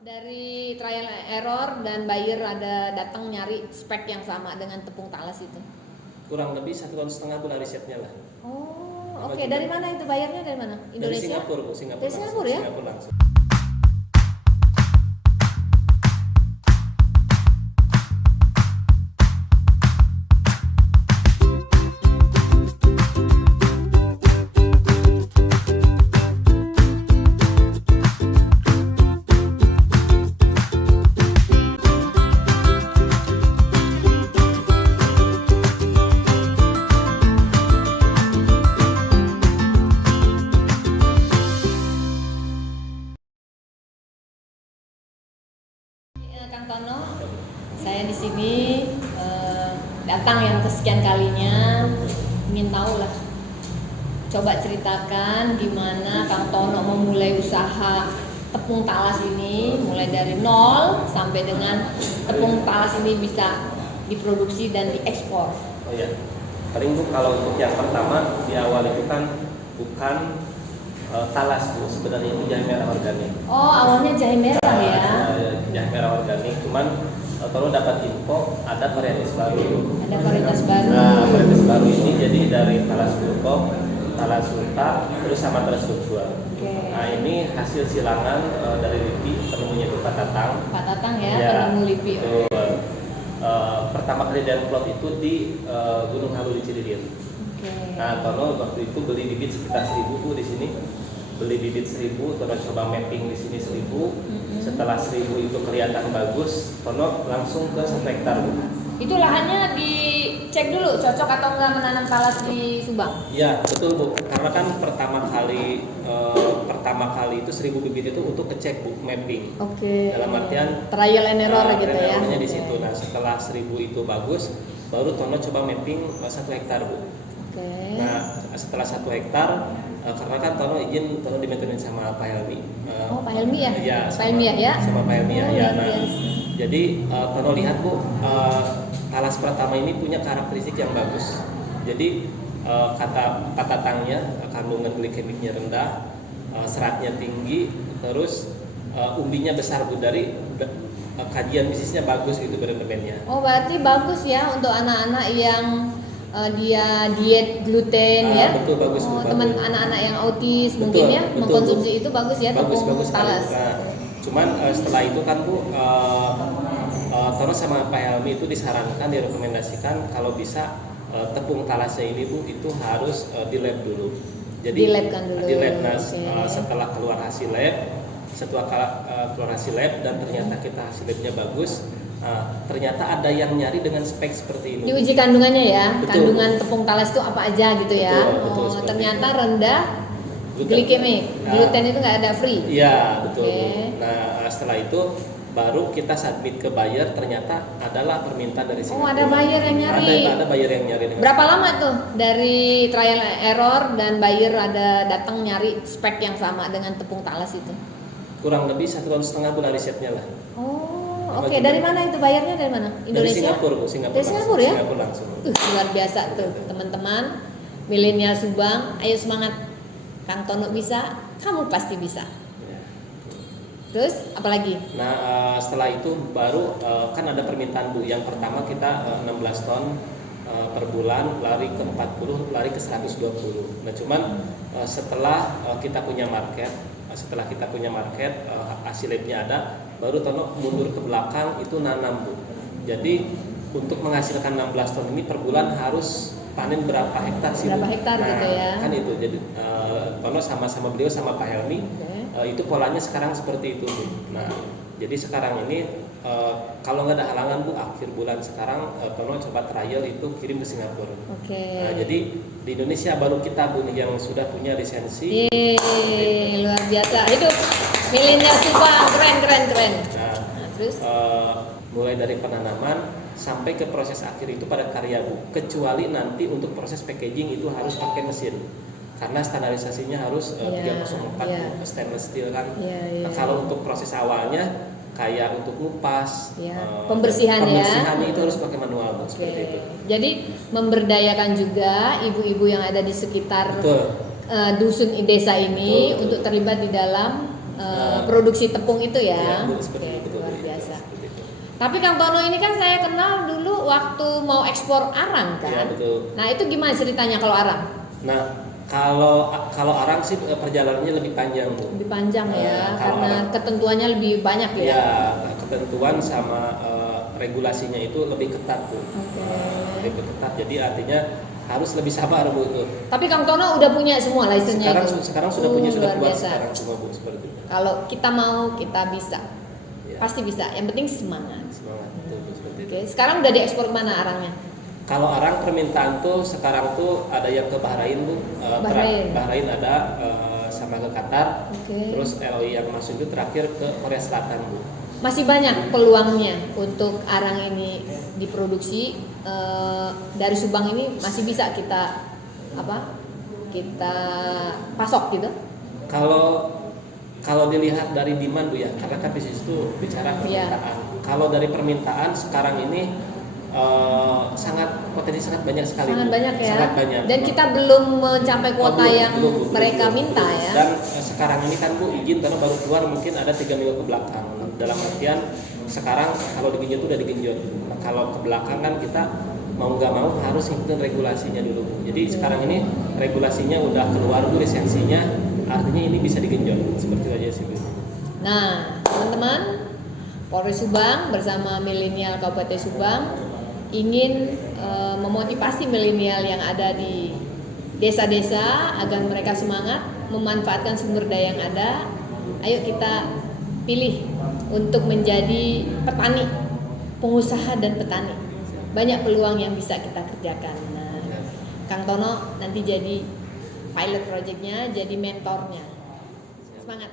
Dari trial error dan buyer ada datang nyari spek yang sama dengan tepung talas itu. Kurang lebih 1,5 tahun Bu risetnya lah. Oh, oke. Dari mana itu bayarnya, dari mana? Dari Indonesia? Singapura Bu, Singapura Dari Singapura ya? Singapura langsung. Kang Tono, saya di sini datang yang kesekian kalinya, ingin tahu lah. Coba ceritakan gimana Kang Tono memulai usaha tepung talas ini, mulai dari nol sampai dengan tepung talas ini bisa diproduksi dan diekspor. Oh ya, paling Bu kalau untuk yang pertama di awal itu kan bukan talas Bu, sebenarnya itu jahe merah organik. Oh, awalnya jahe merah ya? Jahe merah organik, cuman kalau dapat info ada varietas baru. Ada varietas baru. Nah, varietas baru ini jadi dari talas Gulkok, talas Sulta, terus sama talas Lucuan. Okay. Nah ini hasil silangan dari LIPI, penemunya itu Pak Tatang. Pak Tatang ya, Ya, penemu LIPI. pertama kali dan plot itu di Gunung Halu di Ciledug. Okay. Nah, Tono waktu itu beli bibit sekitar 1.000 Bu di sini. Beli bibit 1.000, Tono coba mapping di sini 1.000. Setelah 1.000 itu kelihatan bagus, Tono langsung ke 1 hektar Bu. Itu lahannya dicek dulu cocok atau enggak menanam talas di Subang? Ya betul Bu, karena kan pertama kali itu 1.000 bibit itu untuk ngecek Bu, mapping. Oke. Dalam artian trial and error gitu trial and ya. errornya di situ. Nah setelah 1.000 itu bagus, baru Tono coba mapping 1 hektar Bu. Oke. Nah setelah 1 hektar, karena kan Tono izin, Tono dimentorin sama Pak Helmi. Oh Pak Helmi ya? Ya, Pak Helmi ya? sama Pak Helmi ya. Oh, Ya, iya, nah, iya. jadi Tono lihat Bu, talas pertama ini punya karakteristik yang bagus. Jadi kata Tatangnya kandungan glikemiknya rendah, seratnya tinggi, terus umbinya besar Bu, dari kajian bisnisnya bagus gitu berendemennya. Oh berarti bagus ya untuk anak-anak yang dia diet gluten ya? Betul, bagus Bu. Oh, teman anak-anak yang autis Betul, mungkin ya betul, mengkonsumsi Bu. itu bagus ya tepung Bagus sekali. talas. Nah, cuman setelah itu kan Bu, Tono sama Pak Helmi itu disarankan, direkomendasikan kalau bisa tepung talasnya ini Bu itu harus di lab dulu. Jadi Dilabkan dulu. Di lab. Nah, Okay. setelah keluar hasil lab, keluar hasil lab dan ternyata kita hasil labnya bagus, ternyata ada yang nyari dengan spek seperti ini. Diuji kandungannya ya, Betul. kandungan tepung talas itu apa aja gitu ya? Betul, Oh, seperti ternyata itu. rendah Gluten. glikemik, Nah. gluten itu nggak ada free. Iya betul. Oke. Nah setelah itu baru kita submit ke buyer, ternyata adalah permintaan dari Oh Singapura. ada buyer yang nyari. Ada buyer yang nyari. Berapa lama tuh dari trial error dan buyer ada datang nyari spek yang sama dengan tepung talas itu? Kurang lebih 1,5 tahun risetnya lah. Oh Sama oke. juga. Dari mana itu bayarnya, dari mana? Dari Indonesia? Singapura Bu, Singapura Dari Singapura ya? Singapura langsung. Luar biasa tuh teman-teman milenial Subang, ayo semangat. Kang Tono bisa, kamu pasti bisa. Ya. Terus apalagi? Nah setelah itu baru kan ada permintaan Bu. Yang pertama kita 16 ton per bulan, lari ke 40, lari ke 120. Nah cuman setelah kita punya market, hasil labnya ada, baru Tono mundur ke belakang itu nanam Bu. Jadi untuk menghasilkan 16 ton ini per bulan harus panen berapa hektar sih Bu? Berapa hektar Nah, gitu ya? kan itu. Jadi Tono sama beliau sama Pak Helmi itu polanya sekarang seperti itu Bu. Nah jadi sekarang ini kalau nggak ada halangan Bu, akhir bulan sekarang Tono coba trial itu kirim ke Singapura. Oke. Nah, jadi di Indonesia baru kita Bu nih yang sudah punya lisensi. Yeay, luar biasa. Hidup milenial Subang, keren. Nah, Terus? mulai dari penanaman sampai ke proses akhir itu pada karya Bu. Kecuali nanti untuk proses packaging itu harus pakai mesin. Karena standarisasinya harus 304 Iya. stainless steel kan. Iya. Nah, kalau untuk proses awalnya kayak untuk ngupas, Pembersihannya itu harus pakai manual Bu, seperti itu. Jadi memberdayakan juga ibu-ibu yang ada di sekitar Betul. dusun desa ini Betul. untuk terlibat di dalam produksi tepung itu ya. Bu, seperti Oke, itu, Bu. luar biasa. Seperti itu. Tapi Kang Tono ini kan saya kenal dulu waktu mau ekspor arang kan. Iya, betul. Nah itu gimana ceritanya kalau arang? Nah, kalau arang sih perjalanannya lebih panjang, Bu. Lebih panjang ya, Kalau karena arang- ketentuannya lebih banyak ya. Ya, ketentuan sama regulasinya itu lebih ketat, Bu. Oke. Lebih ketat. Jadi artinya harus lebih sabar, Bu, itu. Tapi Kang Tono udah punya semua license-nya Sekarang itu? sudah punya, sudah Luar keluar biasa. sekarang semua, Bu, seperti itu. Kalau kita mau, kita bisa. Ya, Pasti bisa. Yang penting semangat. semangat, betul, Bu, seperti itu. Oke, sekarang udah diekspor kemana arangnya? Kalau arang permintaan tuh sekarang tuh ada yang ke Bahrain, Bu. Bahrain. Bahrain ada sama ke Qatar. Oke. Terus LOI yang masuk itu terakhir ke Korea Selatan, Bu. Masih banyak peluangnya untuk arang ini diproduksi dari Subang ini masih bisa kita kita pasok gitu. Kalau dilihat dari demand, Bu, ya, karena kan bisnis itu bicara permintaan. Kalau dari permintaan sekarang ini potensi sangat banyak sekali, Sangat Bu. banyak ya. Sangat banyak. Dan kita belum mencapai kuota Belum, yang belum, Bu, mereka belum. minta ya. Dan sekarang ini kan, Bu, izin karena baru keluar mungkin ada 3 minggu ke belakang. Dalam artian sekarang kalau digenjot itu udah digenjot. Nah, kalau ke belakang kan kita mau nggak mau harus ngikutin regulasinya dulu, Bu. Jadi sekarang ini regulasinya udah keluar, Bu, lisensinya, artinya ini bisa digenjot. Seperti itu aja sih, Bu. Nah, teman-teman, Polres Subang bersama milenial Kabupaten Subang ingin memotivasi milenial yang ada di desa-desa agar mereka semangat memanfaatkan sumber daya yang ada. Ayo kita pilih untuk menjadi petani, pengusaha dan petani. Banyak peluang yang bisa kita kerjakan. Nah, Kang Tono nanti jadi pilot projectnya, jadi mentornya. Semangat.